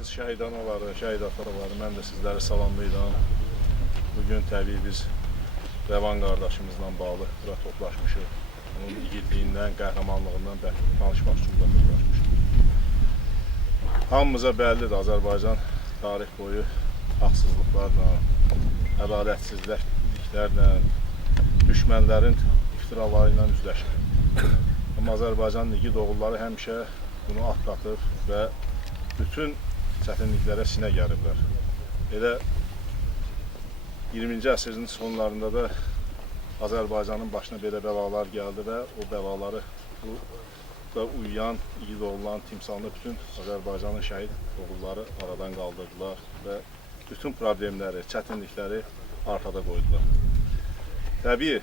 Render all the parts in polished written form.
Əziz şəhid anaları, şəhid ataları, mən də sizləri salamlayıram. Bugün təbii biz Rəvan qardaşımızla bağlı bura toplaşmışıq. Onun igidliyindən, qəhrəmanlığından danışmaq üçün bura toplaşmışıq. Hamımıza bəllidir, Azərbaycan tarix boyu haqsızlıqlarla, ədalətsizliklərlə, düşmənlərin iftiraları ilə üzləşir. Amma Azərbaycanın igid oğulları həmişə bunu atlatır və bütün çətinliklərə sinə gəliblər. Elə 20-ci əsrin sonlarında da Azərbaycanın başına belə bəlalar gəldi və o bəlaları da uyuyan, igid oğulların timsalını bütün Azərbaycanın şəhid oğulları aradan qaldırdılar və bütün problemləri, çətinlikləri arxada qoydular. Təbii,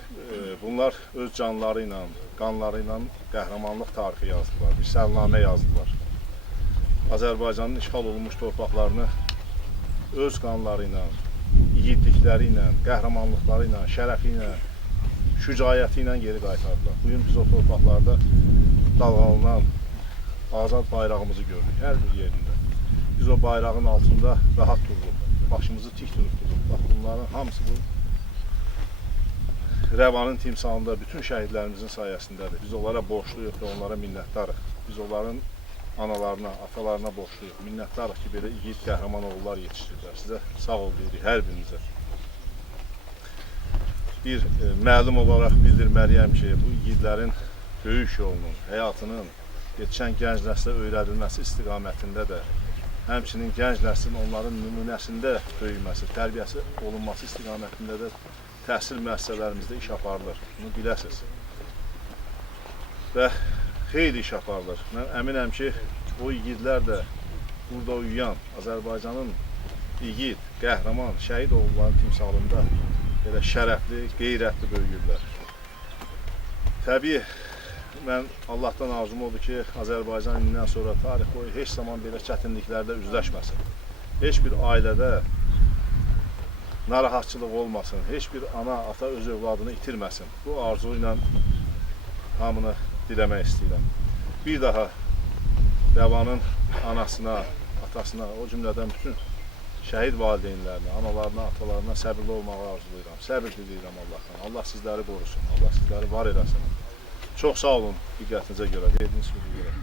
bunlar öz canları ilə, qanları ilə qəhrəmanlıq tarixi yazdılar, bir səlnamə yazdılar. Azərbaycanın işğal olunmuş torpaqlarını öz qanları ilə, igidlikləri ilə, qəhrəmanlıqları ilə, şərəfi ilə, şücaəti ilə geri qaytardılar. Bugün biz o torpaqlarda dalğalanan azad bayrağımızı gördük, hər bir yerində. Biz o bayrağın altında rahat dururuq, başımızı tik dururuq. Bax, bunların hamısı bu Rəvanın timsalında bütün şəhidlərimizin sayəsindədir. Biz onlara borçluyuq və onlara minnətdarıq. Biz onların analarına, atalarına borçluyuq. Minnətdarıq ki, belə igid, qəhrəman oğullar yetişdirirlər. Sizə sağ ol deyirik, hər birinizə. Bir məlum olaraq bildirməliyəm ki, bu igidlərin döyüş yolunun, həyatının yetişən gənc nəslə öyrədilməsi istiqamətində də, həmçinin gənc nəslin onların nümunəsində böyüməsi, tərbiyəsi olunması istiqamətində də təhsil müəssisələrimizdə iş aparılır. Bunu biləsiniz. Və xeyli iş aparılır. Mən əminəm ki, o igidlər də burada uyuyan Azərbaycanın igid, qəhrəman, şəhid oğulların timsalında belə şərəfli, qeyrətli böyüyürlər. Təbii, mən Allahdan arzum odur ki, Azərbaycan indindən sonra tarix boyu heç zaman belə çətinliklərdə üzləşməsin. Heç bir ailədə narahatçılıq olmasın, heç bir ana, ata öz övladını itirməsin. Bu arzu ilə hamını diləmək istəyirəm. Bir daha Rəvanın anasına, atasına, o cümlədən bütün şəhid valideynlərinə, analarına, atalarına səbirli olmağı arzulayıram. Səbir diləyirəm Allahdan. Allah sizləri qorusun, Allah sizləri var eləsin. Çox sağ olun diqqətinizə görə, verdiyiniz sözü görə.